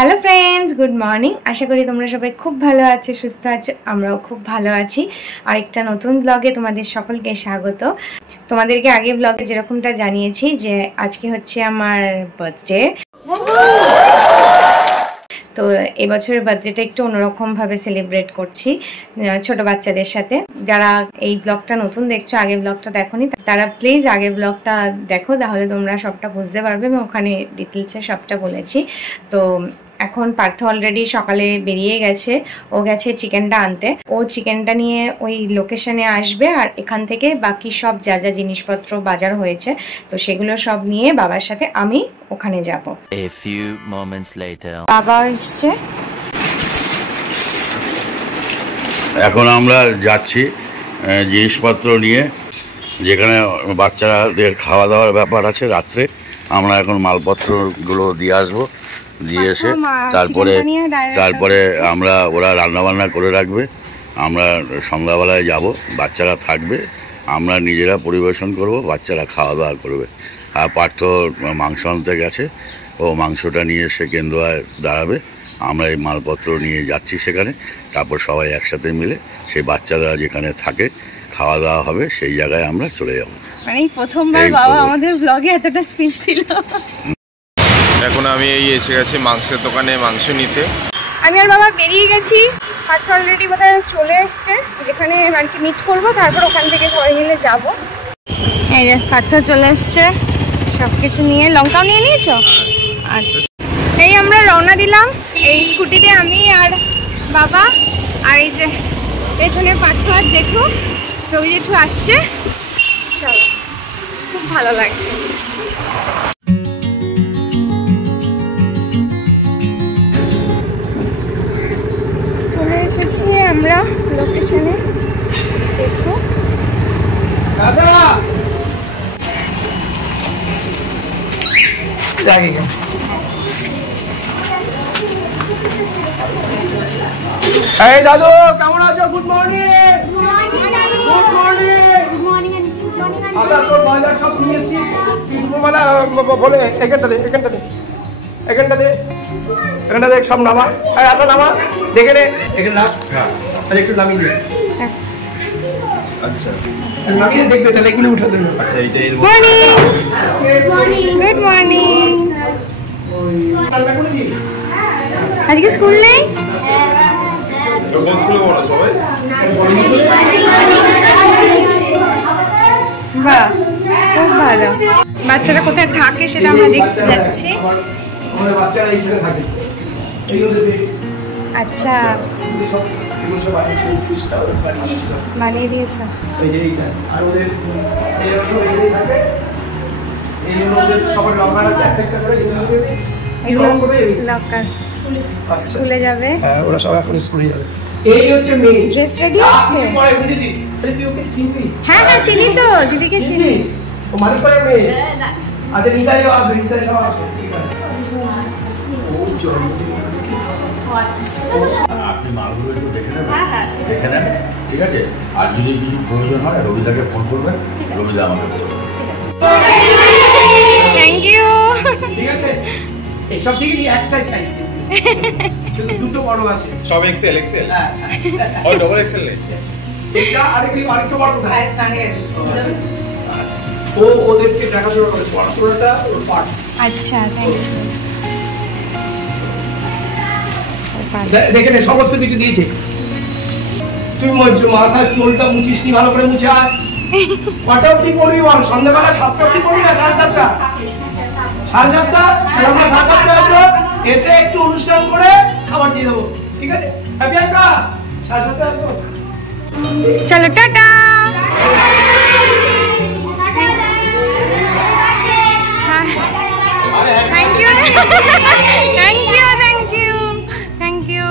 Hello friends, good morning. আশা করি তোমরা সবাই খুব ভালো আছো, সুস্থ আছো। আমরাও খুব ভালো আছি। আরেকটা নতুন ব্লগে তোমাদের সকলকে স্বাগত। তোমাদেরকে আগে ব্লগে যেরকমটা জানিয়েছি যে আজকে হচ্ছে আমার বার্থডে। তো এবছরের বার্থডেটা একটু অন্যরকমভাবে সেলিব্রেট করছি ছোট বাচ্চাদের সাথে। যারা এই ব্লগটা নতুন দেখছো, আগের ব্লগটা দেখোনি, তারা প্লিজ আগের ব্লগটা দেখো, তাহলে তোমরা সবটা বুঝতে পারবে। এবং ওখানে ডিটেলসে সবটা বলেছি। তো এখন পার্থ অলরেডি সকালে বেরিয়ে গেছে, ও গেছে চিকেনটা আনতে। ও চিকেনটা নিয়ে ওই লোকেশনে আসবে, আর এখান থেকে বাকি সব যা যা জিনিসপত্র বাজার হয়েছে তো সেগুলো সব নিয়ে বাবার সাথে আমি ওখানে যাব। বাবা এসছে, এখন আমরা যাচ্ছি জিনিসপত্র নিয়ে, যেখানে বাচ্চাদের খাওয়া দাওয়ার ব্যাপার আছে রাত্রে। আমরা এখন মালপত্রগুলো দিয়ে আসবো, দিয়ে এসে তারপরে ওরা রান্নাবান্না করে রাখবে। আমরা সন্ধ্যাবেলায় যাব, বাচ্চারা থাকবে, আমরা নিজেরা পরিবেশন করব, বাচ্চারা খাওয়া দাওয়া করবে। আর পার্থ মাংস আনতে গেছে, ও মাংসটা নিয়ে এসে কেন্দ্রায় দাঁড়াবে। আমরা এই মালপত্র নিয়ে যাচ্ছি সেখানে, তারপর সবাই একসাথে মিলে সেই বাচ্চারা যেখানে থাকে খাওয়া দাওয়া হবে, সেই জায়গায় আমরা চলে যাব। মানে এই প্রথমবার বাবা আমাদের ব্লগে এতটা স্পিচ ছিল। এখন আমি এসে গেছি মাংসের দোকানে মাংস নিতে। আমি আর বাবা বেরিয়ে গেছি। পার্থ অলরেডি বোধহয় চলে এসছে, যেখানে আর কি মিট করবো, তারপর ওখান থেকে সবাই মিলে যাব। এই যে পার্থ চলে এসছে সব কিছু নিয়ে। লঙ্কাও নিয়ে নিয়েছো? আচ্ছা, এই আমরা রওনা দিলাম এই স্কুটিতে, আমি আর বাবা। আর এই যে পেছনে পার্থ আর জেঠু, রবি জেঠু আসছে। চলো, খুব ভালো লাগছে। চলে এসেছি আমরা লোকেশনে। জেঠু এই দাদু কেমন আছো? Good morning. Good morning. Good morning. আচ্ছা, তোর বাজার সব নিয়ে এসেছি। মানে বলে এখানটা দে সব নামা। আচ্ছা নামা, দেখে নে, এখানে রাখ। আচ্ছা, একটু নামিয়ে দে। আচ্ছা, নামিয়ে দেখবে তাহলে এগুলো উঠে দেবে। আচ্ছা, এইটা মর্নিং। Good morning. আজকে স্কুল নেই? বাহ, খুব ভালো। বাচ্চারা কোথায় থাকে সেটা আমরা দেখতে যাচ্ছি। আচ্ছা, বানিয়ে দিয়েছে। স্কুলে যাবে। হ্যাঁ, ওরা সবাই এখন স্কুলে যাবে। এই হচ্ছে মেয়ে। ড্রেস রেডি হচ্ছে? বুঝেছি। তুই ওকে চিনবি? হ্যাঁ হ্যাঁ, চিনি তো, দিদিকে চিনি। ও মানুষ করে মেয়ে। আচ্ছা, নিতাইও আসবে, নিতাই সব আসবে। ঠিক আছে, আপনি মালগুলো একটু দেখে নেন, ঠিক আছে? আর যদি কিছু প্রয়োজন হয় রবিদাকে ফোন করবেন, রবিদা আমাকে বলবেন। Thank you. ঠিক আছে, এইসব থেকে একটাই সাইজ, শুধু দুটো বড় আছে। সব এক্সেল। হ্যাঁ, ওই ডবল এক্সেল নেই। এটা আরেকটু বড় কোথায়? ও ওদেরকে দেখাশোনা করে, পড়াশোনাটা ওর পার্ট। আচ্ছা, থ্যাংক ইউ। দেখে নে, সমস্ত কিছু দিয়েছে। তুই মাথার চুলটা মুছিস নি ভালো করে, মুছে আয়। কটা অব্দি পড়বি বল? সন্ধ্যাবেলা 7টা অব্দি পড়বি না 7:30? 7:30? আমরা 7:30 আসবো, এসে একটু অনুষ্ঠান করে খাবার দিয়ে দেবো, ঠিক আছে? হ্যাপি আঙ্কা, 7:30 আসবো। চলো, tata. Thank you, thank you.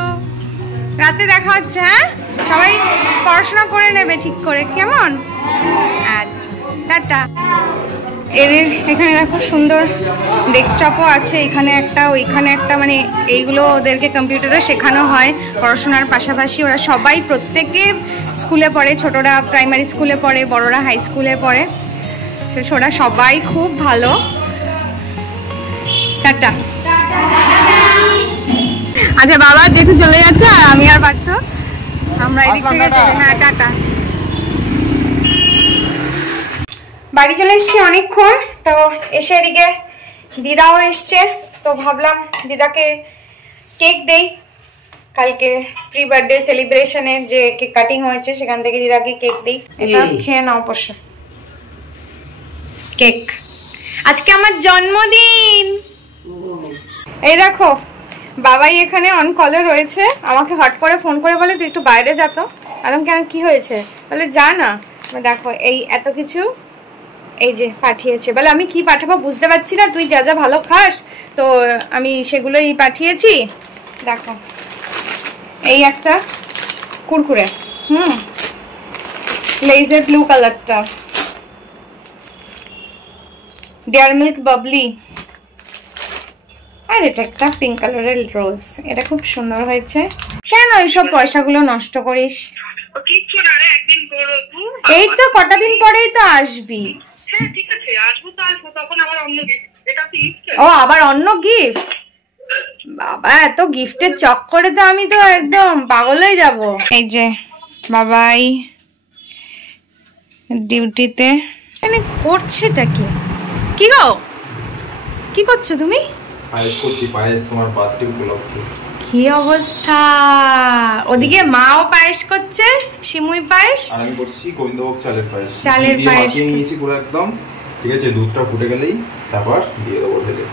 রাতে দেখা হচ্ছে। হ্যাঁ, সবাই পড়াশোনা করে নেবে ঠিক করে, কেমন? আচ্ছা, টাটা। এদের এখানে দেখো সুন্দর ডেস্কটপও আছে, এখানে একটা ওইখানে একটা, মানে এইগুলো ওদেরকে কম্পিউটারে শেখানো হয় পড়াশোনার পাশাপাশি। ওরা সবাই প্রত্যেকে স্কুলে পড়ে, ছোটরা প্রাইমারি স্কুলে পড়ে, বড়রা হাই স্কুলে পড়ে। ওরা সবাই খুব ভালো। টাটা। আচ্ছা বাবা জেঠু চলে যাচ্ছে আর আমি আর পার্থ আমরা এদিক থেকে হ্যাঁ টাটা। বাড়ি চলে এসেছি অনেকক্ষণ, তো এসে এদিকে দিদাও এসছে, তো ভাবলাম দিদাকে কেক দেই। কালকে প্রি বার্থডে সেলিব্রেশনের যে কেক কাটিং হয়েছে সেখান থেকে দিদাকে কেক দিই। এটা খেয়ে নাও অবশ্য। কেক আজকে আমার জন্মদিন। এই দেখো বাবাই এখানে অন কলে রয়েছে, আমাকে হট করে ফোন করে বলে তুই একটু বাইরে যা তো। একদম কেন কি হয়েছে বলে যা না। দেখো এই এত কিছু এই যে পাঠিয়েছে, বলে আমি কি পাঠাবো বুঝতে পারছি না, তুই যা যা ভালো খাস তো আমি সেগুলোই পাঠিয়েছি। দেখো এই একটা কুরকুরে, লেজের ব্লু কালারটা, ডেয়ার মিল্ক বাবলি, আর এটা একটা পিঙ্ক কালারের রোজ। এটা খুব সুন্দর হয়েছে। কেন এইসব পয়সাগুলো নষ্ট করিস? এই তো কটা দিন পরেই তো আসবি। ও আবার অন্য গিফট? বাবা এত গিফটের চক্করে তো আমি তো একদম পাগল হয়ে যাব। এই যে বাবাই ডিউটিতে এখানে করছেটা কি? কি গো কি করছো তুমি? পায়েস করছি, পায়েস তোমার বার্থডে উপলক্ষে। কি অবস্থা, ওদিকে মাও পায়েস করছে, সিমুই পায়েস, আর আমি করছি গোবিন্দভোগ চালের পায়েস। চালের পায়েস নিয়েছি পুরো একদম, ঠিক আছে? দুধটা ফুটে গেলেই তারপর দিয়ে দেবো ঢেলে।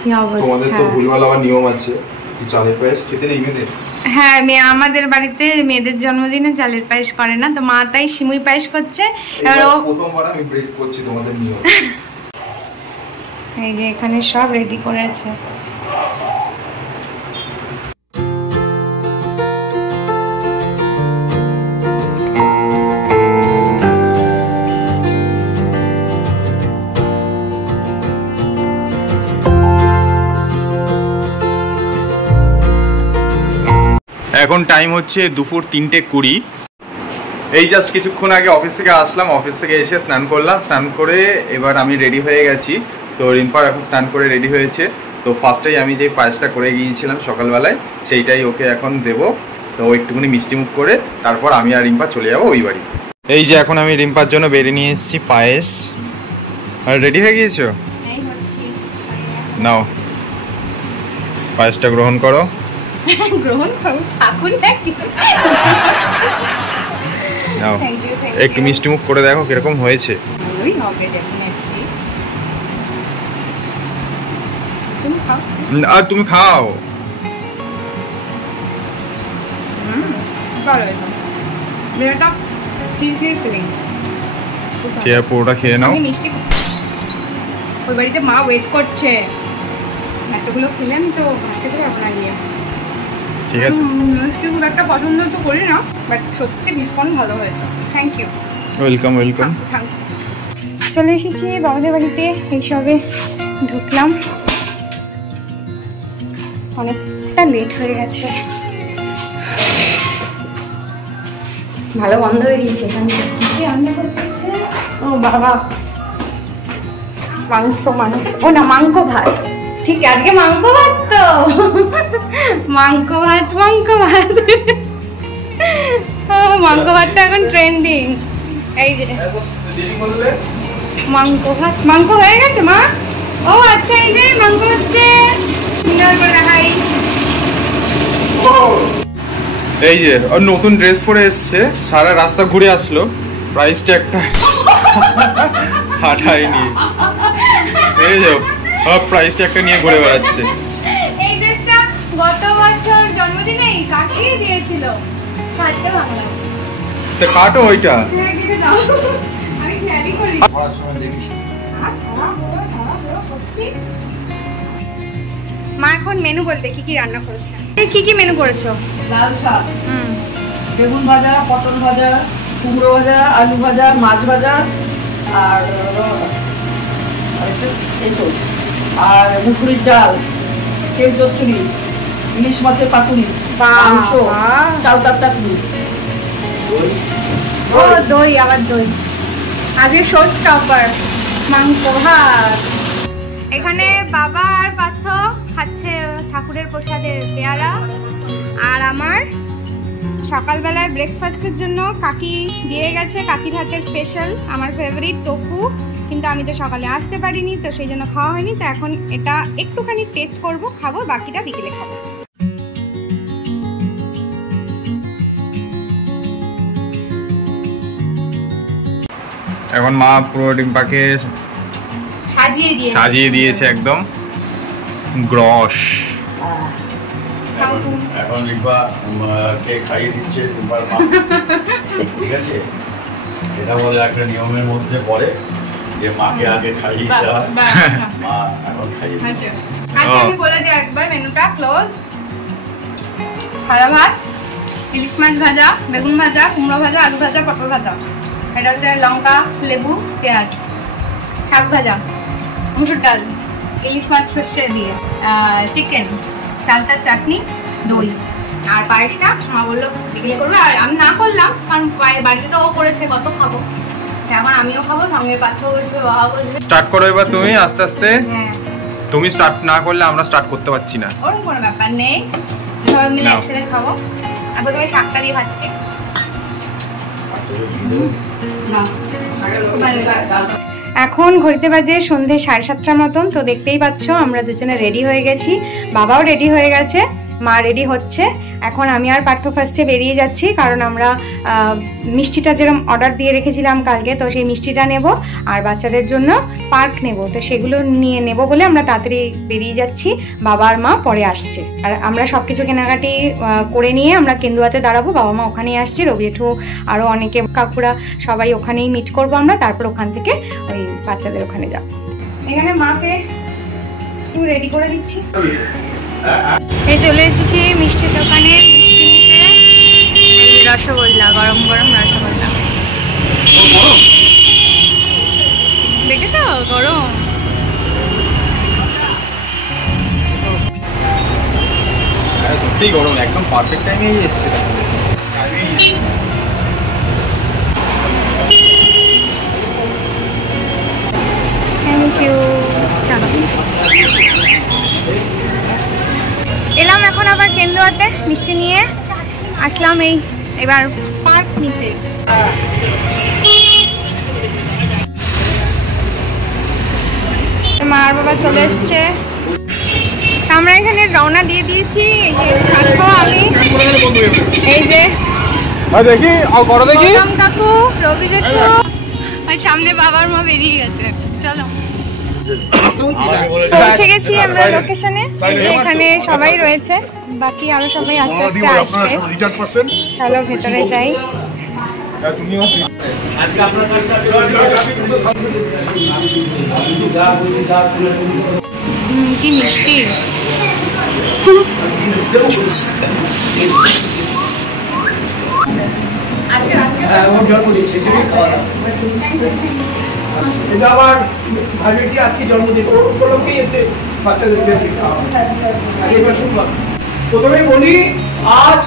কি অবস্থা, তোমাদের তো ভুলভাল আবার নিয়ম আছে, কি চালের পায়েস খেতে নেই মেয়েদের? হ্যাঁ আমাদের বাড়িতে মেয়েদের জন্মদিনে চালের পায়েস করে না, তো মা তাই সিমুই পায়েস করছে। এবার প্রথমবার আমি ব্রেক করছি তোমাদের নিয়ম। এই যে এখানে সব রেডি করে আছে। এখন টাইম হচ্ছে দুপুর 3:20। এই জাস্ট কিছুক্ষণ আগে অফিস থেকে আসলাম, অফিস থেকে এসে স্নান করলাম, স্নান করে এবার আমি রেডি হয়ে গেছি। তো রিম্পার এখন স্নান করে রেডি হয়েছে। তো ফার্স্টেই আমি যে পায়েসটা করে গিয়েছিলাম সকালবেলায় সেইটাই ওকে এখন দেব। তো একটুখানি মিষ্টি মুখ করে তারপর আমি আর রিম্পা চলে যাবো ওই বাড়ি। এই যে এখন আমি রিম্পার জন্য বেরিয়ে নিয়ে এসেছি পায়েস। আর রেডি হয়ে গিয়েছো? নাও পায়েসটা গ্রহণ করো। গ্রহণ করো ঠাকুর নাকি? নাও একটু মিষ্টি মুখ করে দেখো কিরকম হয়েছে। ভালোই হবে ডেফিনেটলি। তুমি খাও। আর তুমি খাও। ভালো এটা। মেয়েটা ফিল ফিলিং। ঠিক আছে পুরোটা খেয়ে নাও। আমি মিষ্টি ওই বাড়িতে মা ওয়েট করছে, এতগুলো খেলে আমি তো ভাতে করে আপনার নিয়ে। ঠিক আছে মিষ্টি খুব একটা পছন্দ তো করি না, বাট সত্যি ভীষণ ভালো হয়েছে। Thank you. Welcome welcome. চলে এসেছি বাবাদের বাড়িতে, এইসবে ঢুকলাম, অনেকটা লেট হয়ে গেছে। ভালো বন্ধ হয়ে গিয়েছে এখান থেকে। ও বাবা মাংস, ও না মাংস ভাত, ঠিক আজকে মাংস ভাত, তো মাংস ভাত মাংস ভাতটা এখন ট্রেন্ডিং। এই যে মাংস ভাত, মাংস হয়ে গেছে মা। ও আচ্ছা এই যে মাংস হচ্ছে। এই যে নতুন ড্রেস পরে এসছে, সারা রাস্তা ঘুরে আসলো, প্রাইসটা একটা হাঁটায়নি। এই যে প্রাইসটা একটা নিয়ে ঘুরে বেড়াচ্ছে। এই ড্রেসটা গত বছর জন্মদিনেই কাটিয়ে দিয়েছিল, কাটতে ভাঙলাম। তো কাটো ওইটা। আমি খেয়ালই করি। মা এখন মেনু বলবে কি কি রান্না করেছে। কি কি মেনু করেছো? লাল শাক, বেগুন ভাজা, পটল ভাজা, কুমড়ো ভাজা, আলু ভাজা, মাছ ভাজা, আর এই তো আর মুসুরির ডাল, তেল চচ্চড়ি, ইলিশ মাছের পাতুরি, মাংস, চালতার চাটনি, ও দই, আবার দই। আজকে শর্ট স্টপার মাংস ভাত। এখানে বাবা আর পার্থ খাচ্ছে ঠাকুরের প্রসাদের পেয়ারা। আর আমার সকালবেলায় ব্রেকফাস্টের জন্য কাকি দিয়ে গেছে, কাকির হাতের স্পেশাল আমার ফেভারিট টোফু, কিন্তু আমি তো সকালে আসতে পারিনি, তো সেই জন্য খাওয়া হয়নি। তো এখন এটা একটুখানি টেস্ট করব, খাবো, বাকিটা বিকেলে খাবো। এখন মা পুরো ডিম্পাকে সাজিয়ে দিয়েছে একদম গ্রস। এখন রিম্পা কে খাইয়ে দিচ্ছে রিম্পার মা, ঠিক আছে? এটা বলে একটা নিয়মের মধ্যে পড়ে যে মাকে আগে খাইয়ে দিতে হয়, মা এখন খাইয়ে দিচ্ছে। আচ্ছা আমি বলে দিই একবার মেনুটা ক্লোজ। সাদা ভাত, ইলিশ মাছ ভাজা, বেগুন ভাজা, কুমড়ো ভাজা, আলু ভাজা, পটল ভাজা, এটা হচ্ছে লঙ্কা, লেবু, পেঁয়াজ, শাক ভাজা, মুসুর ডাল, ইলিশ মাছ সর্ষে দিয়ে, চিকেন, চালতার চাটনি, দই, আর পায়েসটা মা বললো বিক্রি করবে। আর আমি না করলাম, কারণ বাড়িতে তো ও করেছে, কত খাবো, এখন আমিও খাবো, সঙ্গে পাত্র বসবে, বাবা বসবে। স্টার্ট করো এবার তুমি আস্তে আস্তে। হ্যাঁ, তুমি স্টার্ট না করলে আমরা স্টার্ট করতে পারছি না। ওরকম কোনো ব্যাপার নেই, সবাই মিলে একসাথে খাবো। আর প্রথমে শাকটা দিয়ে খাচ্ছি। এখন ঘড়িতে বাজে সন্ধে 7:30 মতন। তো দেখতেই পাচ্ছ আমরা দুজনে রেডি হয়ে গেছি, বাবাও রেডি হয়ে গেছে, মা রেডি হচ্ছে। এখন আমি আর পার্থ ফার্স্টে বেরিয়ে যাচ্ছি, কারণ আমরা মিষ্টিটা যেরকম অর্ডার দিয়ে রেখেছিলাম কালকে, তো সেই মিষ্টিটা নেব আর বাচ্চাদের জন্য পার্ক নেব, তো সেগুলো নিয়ে নেব বলে আমরা তাড়াতাড়ি বেরিয়ে যাচ্ছি। বাবা আর মা পরে আসছে। আর আমরা সব কিছু কেনাকাটি করে নিয়ে আমরা কেন্দুয়াতে দাঁড়াবো, বাবা মা ওখানেই আসছে, রবি জেঠু আরও অনেকে কাকুরা সবাই ওখানেই মিট করবো আমরা, তারপর ওখান থেকে ওই বাচ্চাদের ওখানে যাব। এখানে মাকে একটু রেডি করে দিচ্ছি। এই চলে এসেছি মিষ্টির দোকানে মিষ্টি নিতে। এই রসগোল্লা, গরম গরম রসগোল্লা, দেখেছো গরম। সত্যি গরম, একদম পারফেক্ট টাইমে এসেছে। Thank you. চলো এলাম এখন আবার কেন্দুয়াতে মিষ্টি নিয়ে আসলাম, এই এবার পার্ক নিতে। মা আর বাবা চলে এসছে, আমরা এখানে রওনা দিয়ে দিয়েছি। আমি এই যে দেখি কাকু, রবি জেঠু, ওই সামনে বাবার মা বেরিয়ে গেছে। চলো পৌঁছে গেছি আমরা লোকেশনে, এখানে সবাই রয়েছে, বাকি আরো সবাই আস্তে আস্তে আসবে। চলো ভেতরে যাই। কি মিষ্টি, এটা আবার ভাইবেটি আজকে জন্মদিন, ওর উপলক্ষেই এসছে বাচ্চাদের। প্রথমেই বলি, আজ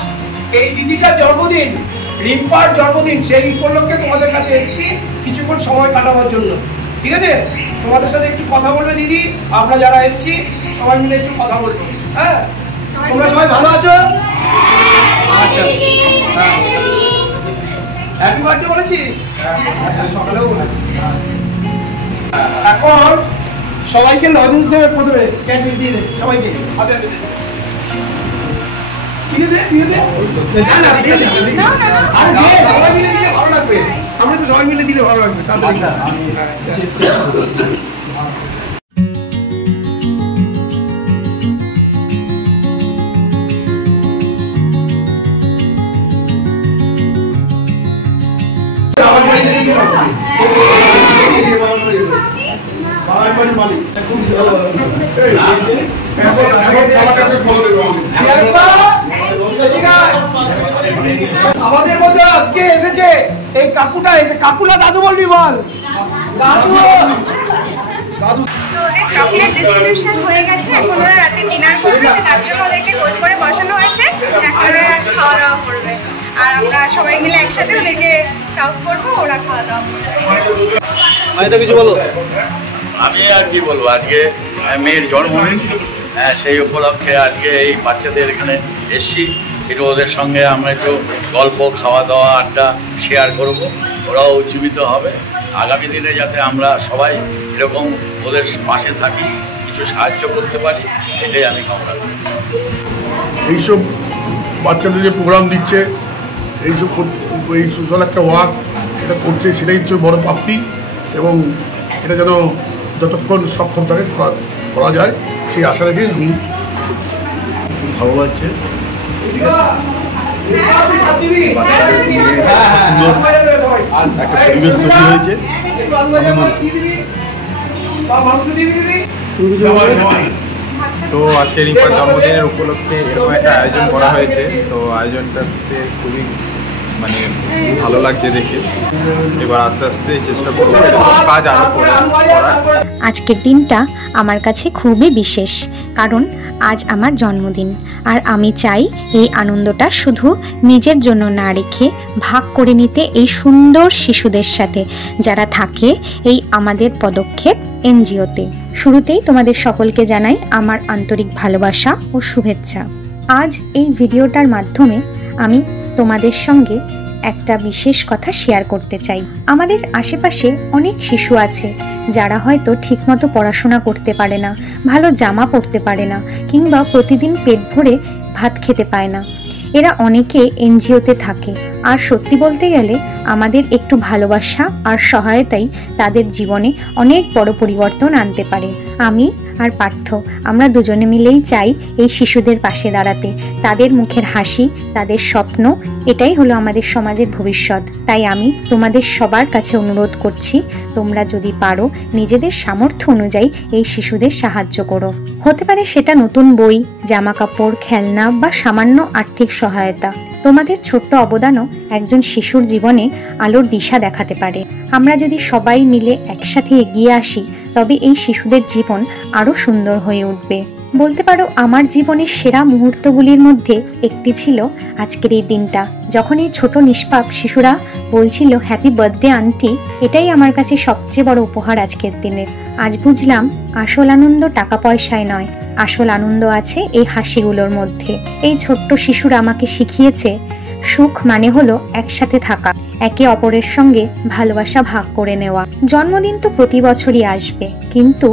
এই দিদিটার জন্মদিন, রিম্পার জন্মদিন, সেই উপলক্ষে তোমাদের কাছে এসেছি কিছুক্ষণ সময় কাটাবার জন্য, ঠিক আছে? তোমাদের সাথে একটু কথা বলবে দিদি, আমরা যারা এসেছি সবাই মিলে একটু কথা বলবো। হ্যাঁ, তোমরা সবাই ভালো আছো? আচ্ছা, হ্যাপি বার্থডে বলেছিস? সকালেও বলেছি। এখন সবাইকে লজেন্স দেবে, প্রথমে ক্যান্ডিল দিয়ে দে সবাইকে, হাতে হাতে দে। দিয়ে দে, দিয়ে দে। না না, দিয়ে দে। আরে দে, সবাই মিলে দিলে ভালো লাগবে। আমরা তো সবাই মিলে দিলে ভালো লাগবে। আচ্ছা, আমাদের মধ্যে আজকে এসেছে এই কাকুটা, কাকুলা দাদু বলবি, বল দাদু। চকলেট ডিস্ট্রিবিউশন হয়ে গেছে, এখন ওরা রাতে ডিনার করবে, তার জন্য ওদেরকে গোল করে বসানো হয়েছে, এখন ওরা খাওয়া দাওয়া করবে। আর আমরা সবাই মিলে একসাথে ওদেরকে সার্ভ করবো, ওরা খাওয়া দাওয়া করবে। কিছু বলো। আমি আর কি বলবো, আজকে মেয়ের জন্মদিন, সেই উপলক্ষে আজকে এই বাচ্চাদের এখানে এসছি, একটু ওদের সঙ্গে আমরা একটু গল্প, খাওয়া দাওয়া, আড্ডা শেয়ার করব, ওরাও উজ্জীবিত হবে। আগামী দিনে যাতে আমরা সবাই এরকম ওদের পাশে থাকি, কিছু সাহায্য করতে পারি, এটাই আমি কামনা করি। এইসব বাচ্চাদের যে প্রোগ্রাম দিচ্ছে, এইসব এই সোশ্যাল একটা ওয়ার্ক এটা করছে, সেটাই হচ্ছে বড় প্রাপ্তি, এবং এটা যেন যতক্ষণ সক্ষম থাকে করা যায় সেই আশা রেখে আমি খুব ভালো লাগছে। একটা পরিবেশ তৈরি হয়েছে। তো আজকে রিম্পার জন্মদিনের উপলক্ষে এরকম একটা আয়োজন করা হয়েছে। তো আয়োজনটাতে খুবই মানে ভালো লাগছে দেখে। এবার আস্তে আস্তে চেষ্টা করবো কাজ আরো করার। আজকের দিনটা আমার কাছে খুবই বিশেষ, কারণ আজ আমার জন্মদিন। আর আমি চাই এই আনন্দটা শুধু নিজের জন্য না রেখে ভাগ করে নিতে এই সুন্দর শিশুদের সাথে, যারা থাকে এই আমাদের পদক্ষেপ এনজিওতে। শুরুতেই তোমাদের সকলকে জানাই আমার আন্তরিক ভালোবাসা ও শুভেচ্ছা। আজ এই ভিডিওটার মাধ্যমে আমি তোমাদের সঙ্গে একটা বিশেষ কথা শেয়ার করতে চাই। আমাদের আশেপাশে অনেক শিশু আছে যারা হয়তো ঠিকমতো পড়াশোনা করতে পারে না, ভালো জামা পরতে পারে না, কিংবা প্রতিদিন পেট ভরে ভাত খেতে পায় না। এরা অনেকে এনজিওতে থাকে, আর সত্যি বলতে গেলে আমাদের একটু ভালোবাসা আর সহায়তাই তাদের জীবনে অনেক বড় পরিবর্তন আনতে পারে। আমি আর পার্থ আমরা দুজনে মিলেই চাই এই শিশুদের পাশে দাঁড়াতে। তাদের মুখের হাসি, তাদের স্বপ্ন, এটাই হলো আমাদের সমাজের ভবিষ্যৎ। তাই আমি তোমাদের সবার কাছে অনুরোধ করছি, তোমরা যদি পারো নিজেদের সামর্থ্য অনুযায়ী এই শিশুদের সাহায্য করো। হতে পারে সেটা নতুন বই, জামা কাপড়, খেলনা বা সামান্য আর্থিক সহায়তা। তোমাদের ছোট্ট অবদানও একজন শিশুর জীবনে আলোর দিশা দেখাতে পারে। আমরা যদি সবাই মিলে একসাথে এগিয়ে আসি, তবে এই শিশুদের জীবন আরো সুন্দর হয়ে উঠবে। বলতে পারো আমার জীবনের সেরা মুহূর্তগুলির মধ্যে একটি ছিল আজকের এই দিনটা, যখন এই ছোট নিষ্পাপ শিশুরা বলছিল হ্যাপি বার্থডে আন্টি। এটাই আমার কাছে সবচেয়ে বড় উপহার আজকের দিনের। আজ বুঝলাম আসল আনন্দ টাকা পয়সায় নয়, আসল আনন্দ আছে এই হাসিগুলোর মধ্যে। এই ছোট্ট শিশুরা আমাকে শিখিয়েছে সুখ মানে হলো একসাথে থাকা, একে অপরের সঙ্গে ভালোবাসা ভাগ করে নেওয়া। জন্মদিন তো প্রতি বছরই আসবে, কিন্তু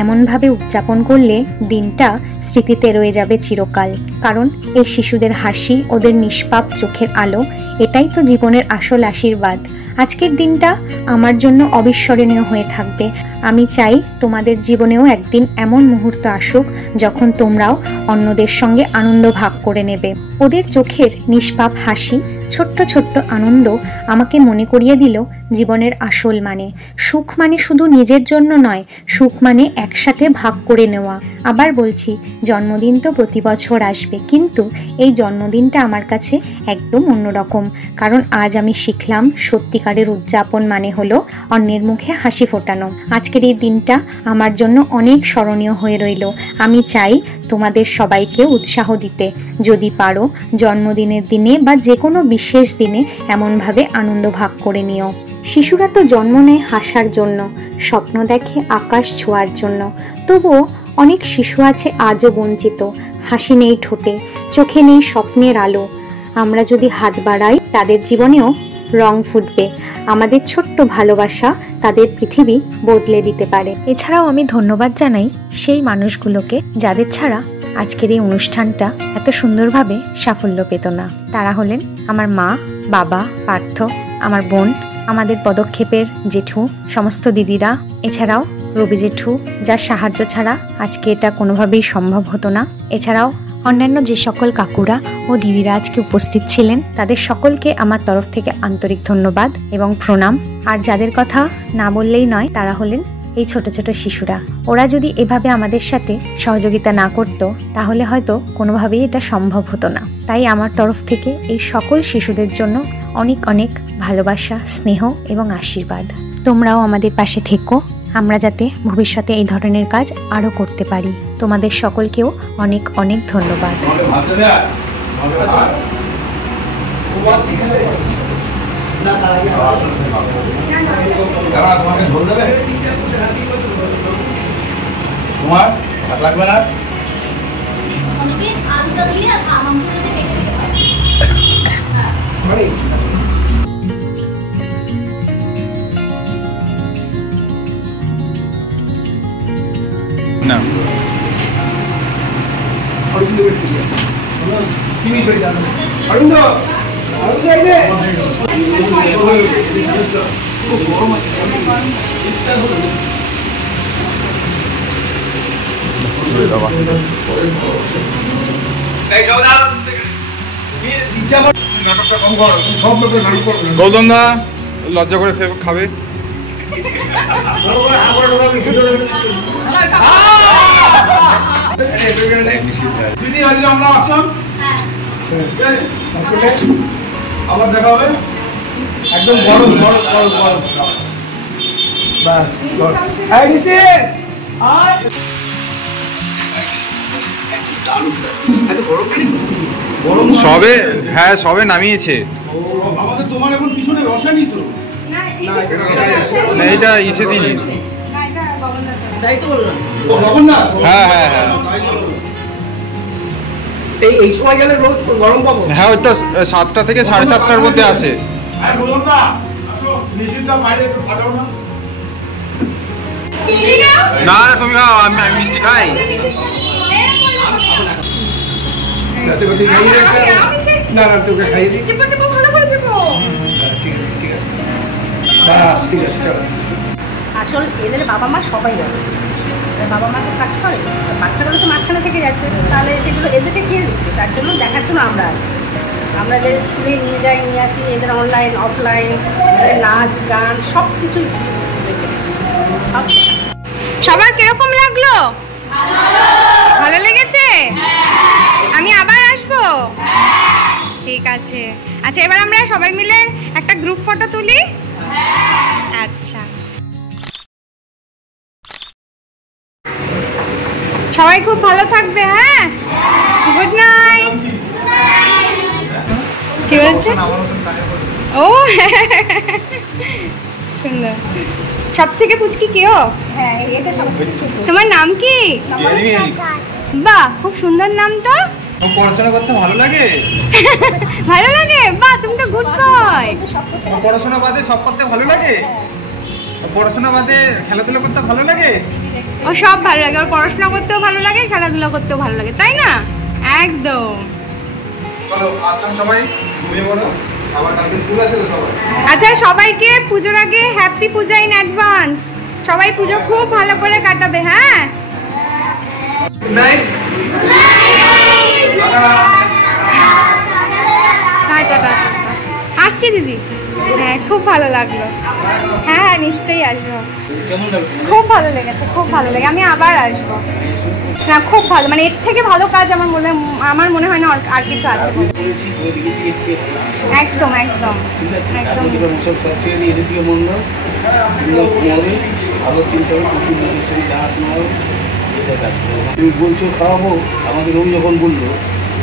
এমনভাবে উদযাপন করলে দিনটা স্মৃতিতে রয়ে যাবে চিরকাল। কারণ এই শিশুদের হাসি, ওদের নিষ্পাপ চোখের আলো, এটাই তো জীবনের আসল আশীর্বাদ। আজকের দিনটা আমার জন্য অবিস্মরণীয় হয়ে থাকবে। আমি চাই তোমাদের জীবনেও একদিন এমন মুহূর্ত আসুক যখন তোমরাও অন্যদের সঙ্গে আনন্দ ভাগ করে নেবে। ওদের চোখের নিষ্পাপ হাসি, ছোট্ট ছোট্ট আনন্দ আমাকে মনে করিয়ে দিল জীবনের আসল মানে। সুখ মানে শুধু নিজের জন্য নয়, সুখ মানে একসাথে ভাগ করে নেওয়া। আবার বলছি, জন্মদিন তো প্রতি বছর আসবে, কিন্তু এই জন্মদিনটা আমার কাছে একদম অন্যরকম। কারণ আজ আমি শিখলাম সত্যিকারের উদযাপন মানে হলো অন্যের মুখে হাসি ফোটানো। আজকের এই দিনটা আমার জন্য অনেক স্মরণীয় হয়ে রইল। আমি চাই তোমাদের সবাইকে উৎসাহ দিতে, যদি পারো জন্মদিনের দিনে বা যে কোনো বিশেষ দিনে এমনভাবে আনন্দ ভাগ করে নিও। শিশুরা তো জন্ম নেয় হাসার জন্য, স্বপ্ন দেখে আকাশ ছোঁয়ার জন্য। তবুও অনেক শিশু আছে আজও বঞ্চিত, হাসি নেই ঠোঁটে, চোখে নেই স্বপ্নের আলো। আমরা যদি হাত বাড়াই, তাদের জীবনেও রং ফুটবে। আমাদের ছোট্ট ভালোবাসা তাদের পৃথিবী বদলে দিতে পারে। এছাড়াও আমি ধন্যবাদ জানাই সেই মানুষগুলোকে যাদের ছাড়া আজকের এই অনুষ্ঠানটা এত সুন্দরভাবে সাফল্য পেত না। তারা হলেন আমার মা, বাবা, পার্থ, আমার বোন, আমাদের পদক্ষেপের জেঠু, সমস্ত দিদিরা, এছাড়াও রবি জেঠু, যার সাহায্য ছাড়া আজকে এটা কোনোভাবেই সম্ভব হতো না। এছাড়াও অন্যান্য যে সকল কাকুরা ও দিদিরা আজকে উপস্থিত ছিলেন, তাদের সকলকে আমার তরফ থেকে আন্তরিক ধন্যবাদ এবং প্রণাম। আর যাদের কথা না বললেই নয়, তারা হলেন এই ছোট ছোট শিশুরা। ওরা যদি এভাবে আমাদের সাথে সহযোগিতা না করত, তাহলে হয়তো কোনোভাবেই এটা সম্ভব হতো না। তাই আমার তরফ থেকে এই সকল শিশুদের জন্য অনেক অনেক ভালোবাসা, স্নেহ এবং আশীর্বাদ। তোমরাও আমাদের পাশে থেকো, আমরা যাতে ভবিষ্যতে এই ধরনের কাজ আরও করতে পারি। তোমাদের সকলকেও অনেক অনেক ধন্যবাদ। তোমার ভাত লাগবে না? না গৌতম দা লজ্জা করে খাবে। দিদি আজকে আমরা আসলাম, আবার দেখা হবে। একদম গরম গরম গরম গরম বাস এই নিচে আয় সবে হ্যাঁ সবে নামিয়েছে। আমাদের তোমার এখন পিছনে রসানি তো না এটা ইসে দিনই। হ্যাঁ হ্যাঁ হ্যাঁ এই সময় গেলে রোজ গরম পাবো। হ্যাঁ ওই তো 7টা থেকে 7:30টার মধ্যে আসে। না না তুমি খাও, আমি মিষ্টি খাই। না না তোকে খাইয়ে দিই। ঠিক আছে চলো। আসলে এদের বাবা মা সবাই আছে, বাবা মা তো কাজ করে, বাচ্চাগুলো তো মাঝখানে থেকে যাচ্ছে, তাহলে সেগুলো এদেরকে খেয়ে দিচ্ছে। তার জন্য দেখার জন্য আমরা আছি। আমরা যে স্কুলে নিয়ে যাই, নিয়ে আসি, এদের অনলাইন অফলাইন, এদের নাচ গান সব কিছু দেখে সব। সবার কিরকম লাগলো? ভালো লেগেছে? আমি আবার আসবো? ঠিক আছে। আচ্ছা এবার আমরা সবাই মিলে একটা গ্রুপ ফটো তুলি। আচ্ছা সবাই খুব ভালো থাকবে। হ্যাঁ গুড নাইট। কি বলছে? ও সুন্দর। সব থেকে পুচকি কেউ? হ্যাঁ এটা সব। তোমার নাম কি? বাহ খুব সুন্দর নাম তো। পড়াশোনা করতে ভালো লাগে? ভালো লাগে? বাহ তুমি তো গুড বয়। পড়াশোনা বাদে সব করতে ভালো লাগে? পড়াশোনা বাদে খেলাধুলা করতে ভালো লাগে? ও সব ভালো লাগে, ওর পড়াশোনা করতেও ভালো লাগে, খেলাধুলা করতেও ভালো লাগে, তাই না? একদম। চলো আসলাম সবাই, ঘুমিয়ে পড়ো, আবার কালকে স্কুল আছে তো সবাই। আচ্ছা সবাইকে পুজোর আগে হ্যাপি পূজা ইন অ্যাডভান্স। সবাই পুজো খুব ভালো করে কাটাবে। হ্যাঁ আসছি দিদি। হ্যাঁ খুব ভালো লাগলো। হ্যাঁ হ্যাঁ নিশ্চয়ই আসবো। খুব ভালো লেগেছে, খুব ভালো লেগে আমি আবার আসবো। না খুব ভালো, মানে এর থেকে ভালো কাজ আমার মনে হয় না আর কিছু আছে। একদম একদম একদম। তুমি বলছো খাওয়াবো, আমাকে রবি যখন বললো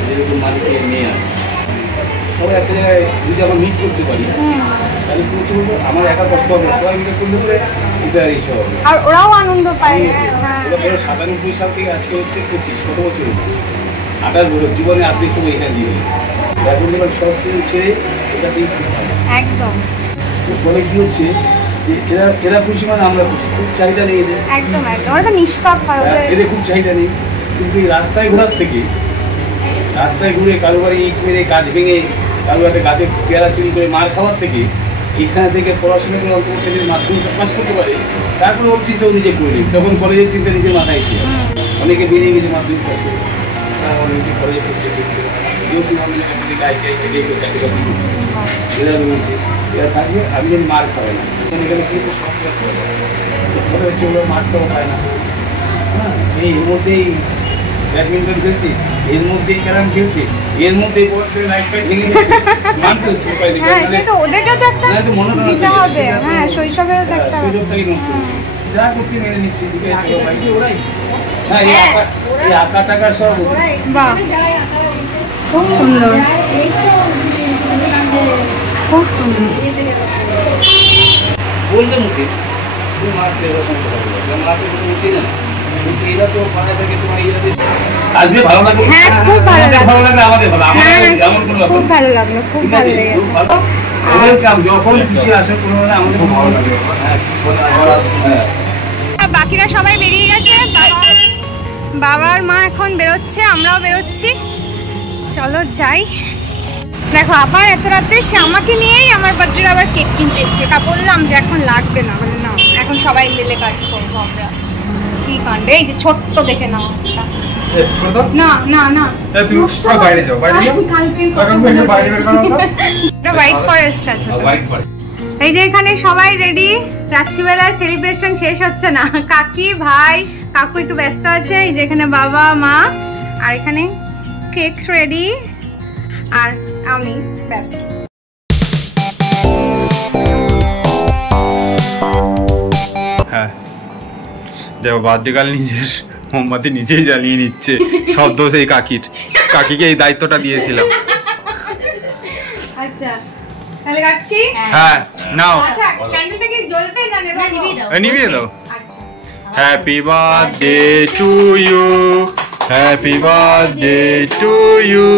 যেরকম মালিককে নিয়ে আসবে, সবাই একটা জায়গায় যদি আমরা মিট করতে পারি তাহলে কি হচ্ছে বলবো, আমার একা কষ্ট হবে, সবাই মিলে করলে পরে এটা এসে হবে। আর ওরাও আনন্দ পায়। এটা ধরো 97 সাল থেকে আজকে হচ্ছে 25 কত বছর, 28 বছর জীবনে আর্ধেক সময় এখানে দিয়ে দিয়েছে। এখন যখন সব কিছু ছেড়ে এটাতেই খুব ভালো। একদম। ফলে কি হচ্ছে যে এরা খুশি মানে আমরা খুশি, খুব চাহিদা নেই এদের। একদম একদম, ওরা তো নিষ্পাপ হয়। এদের খুব চাহিদা নেই, কিন্তু এই রাস্তায় ঘোরার থেকে, রাস্তায় ঘুরে কারো বাড়ি ইট মেরে গাছ ভেঙে কারো একটা গাছে পেয়ারা চুরি করে মার খাওয়ার থেকে এখানে থেকে পড়াশোনা করে অল্প থেকে মাধ্যমিক পাস করতে পারে, তারপরে ওর চিন্তাও নিজে করে নিই। তখন কলেজের চিন্তা নিজের মাথায় এসে অনেকে বেরিয়ে গেছে মাধ্যমিক পাস করে, অনেকে কলেজে পড়ছে, কেউ কি ভাবলে গায়ে গায়ে থেকে চাকরি বাকরি করছে, এরা রয়েছে, এরা থাকবে। আমি যেন মার খাওয়াই না, এখানে কিন্তু সব মনে হচ্ছে ওরা মারটাও পায় না। হ্যাঁ এর মধ্যেই ব্যাডমিন্টন খেলছি, এর মধ্যেই ক্যারাম খেলছি, এর মধ্যেই নাইট ফাইট ভেঙে যাচ্ছে, মানতে হচ্ছে। হ্যাঁ সেটা ওদেরকে তো একটা দিতে হবে। হ্যাঁ শৈশবেরও তো একটা শৈশবটাই নষ্ট হচ্ছে, যা করছি মেনে নিচ্ছি। ঠিক আছে ওরাই, হ্যাঁ এই আঁকা টাকা সব। বাহ খুব সুন্দর, খুব সুন্দর। বলতে মুখে মাছ দেওয়ার সময় কথা বলবো, মাছ চিনে না কিন্তু এরা তো পাড়া থেকে তোমার এইভাবে আসবে, ভালো লাগবে। হ্যাঁ, খুব ভালো লাগলো। ভালো লাগলে আমাদের ভালো, আমাদের এমন কোনো ব্যাপার খুব ভালো লাগলো, খুব ভালো লেগেছে। ওয়েলকাম, যখন খুশি আসো কোনো হলে আমাদের খুব ভালো লাগবে। হ্যাঁ, বাকিরা সবাই বেরিয়ে গেছে, বাবার মা এখন বেরোচ্ছে, আমরাও বেরোচ্ছি। চলো যাই। দেখো আবার এত রাত্রে সে আমাকে নিয়েই আমার বার্থডে আবার কেক কিনতে এসছে। তা বললাম যে এখন লাগবে না, বলে না এখন সবাই মিলে কাট করবো আমরা। কি কাণ্ড, এই যে ছোট্ট দেখে নাও একটা। না না না, তুমি বাইরে যাও, বাইরে যাও। হোয়াইট ফরেস্ট আছে। এই যে এখানে সবাই রেডি, রাত্রিবেলা সেলিব্রেশন শেষ হচ্ছে না। কাকি ভাই কাকু একটু ব্যস্ত আছে, এই যে এখানে বাবা মা, আর এখানে কেক রেডি, আর আমি ব্যাস। হ্যাঁ দেখো বার্থডে গার্ল নিজের মোমবাতি নিজেই জ্বালিয়ে নিচ্ছে, সব দোষ এই কাকির। কাকিকে এই দায়িত্বটা দিয়েছিলাম। আচ্ছা তাহলে কাটছি। হ্যাঁ নাও, আচ্ছা ক্যান্ডেলটা কি জ্বলবে না নেবে? নিভিয়ে দাও। আচ্ছা happy birthday to you, happy birthday to you,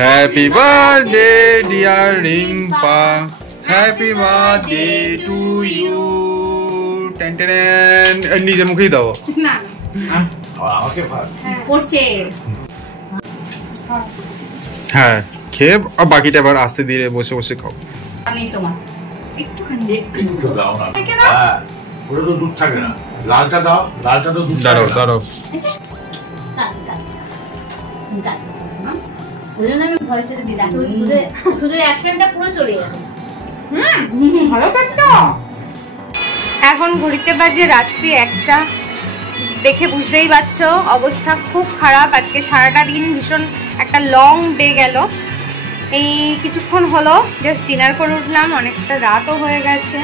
happy birthday dear Rimpa, happy birthday to you. Ten ten, নিজের মুখেই দাও। না পড়ছে। হ্যাঁ খেয়ে আর বাকিটা এবার আস্তে ধীরে বসে বসে খাও। আমি তোমার একটুখানি একটু দাও না। হ্যাঁ ওটা তো দুধ থাকে না, লালটা দাও, লালটা তো দুধ দাঁড়াও থাকে না। দাঁড়াও, ওই জন্য আমি ভয় চলে দিলাম, শুধু অ্যাকশনটা পুরো চলে যাবে। ভালো কাটলো। এখন ঘড়িতে বাজে রাত্রি 1টা। দেখে বুঝতেই পারছো অবস্থা খুব খারাপ। আজকে সারাটা দিন ভীষণ একটা লং ডে গেল। এই কিছুক্ষণ হলো জাস্ট ডিনার করে উঠলাম, অনেকটা রাতও হয়ে গেছে।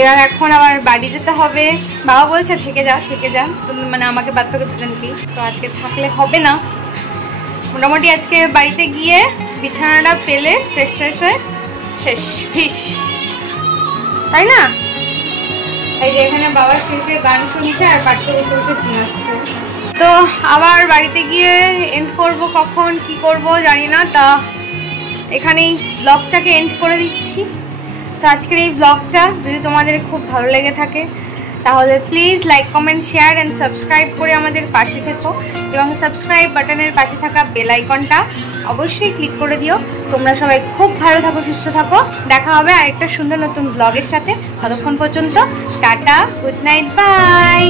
এবার এখন আবার বাড়ি যেতে হবে। বাবা বলছে থেকে যা থেকে যা, মানে আমাকে বাদ থেকে দুজনকেই, তো আজকে থাকলে হবে না। মোটামুটি আজকে বাড়িতে গিয়ে বিছানাটা পেলে ফ্রেশ ফ্রেশ হয়ে শেষ ফিস, তাই না? এই যে এখানে বাবা শুয়ে গান শুনছে আর বাড়িতে বসে বসে ঝিমাচ্ছে। তো আবার বাড়িতে গিয়ে এন্ড করব, কখন কি করব জানি না। তা এখানেই ব্লগটাকে এন্ড করে দিচ্ছি। তো আজকের এই ব্লগটা যদি তোমাদের খুব ভালো লেগে থাকে তাহলে please like comment share and subscribe করে আমাদের পাশে থেকো, এবং সাবস্ক্রাইব বাটনের পাশে থাকা বেল আইকনটা অবশ্যই ক্লিক করে দিও। তোমরা সবাই খুব ভালো থাকো, সুস্থ থাকো। দেখা হবে আরেকটা সুন্দর নতুন ব্লগের সাথে। ততক্ষণ পর্যন্ত টাটা, গুড নাইট, বাই।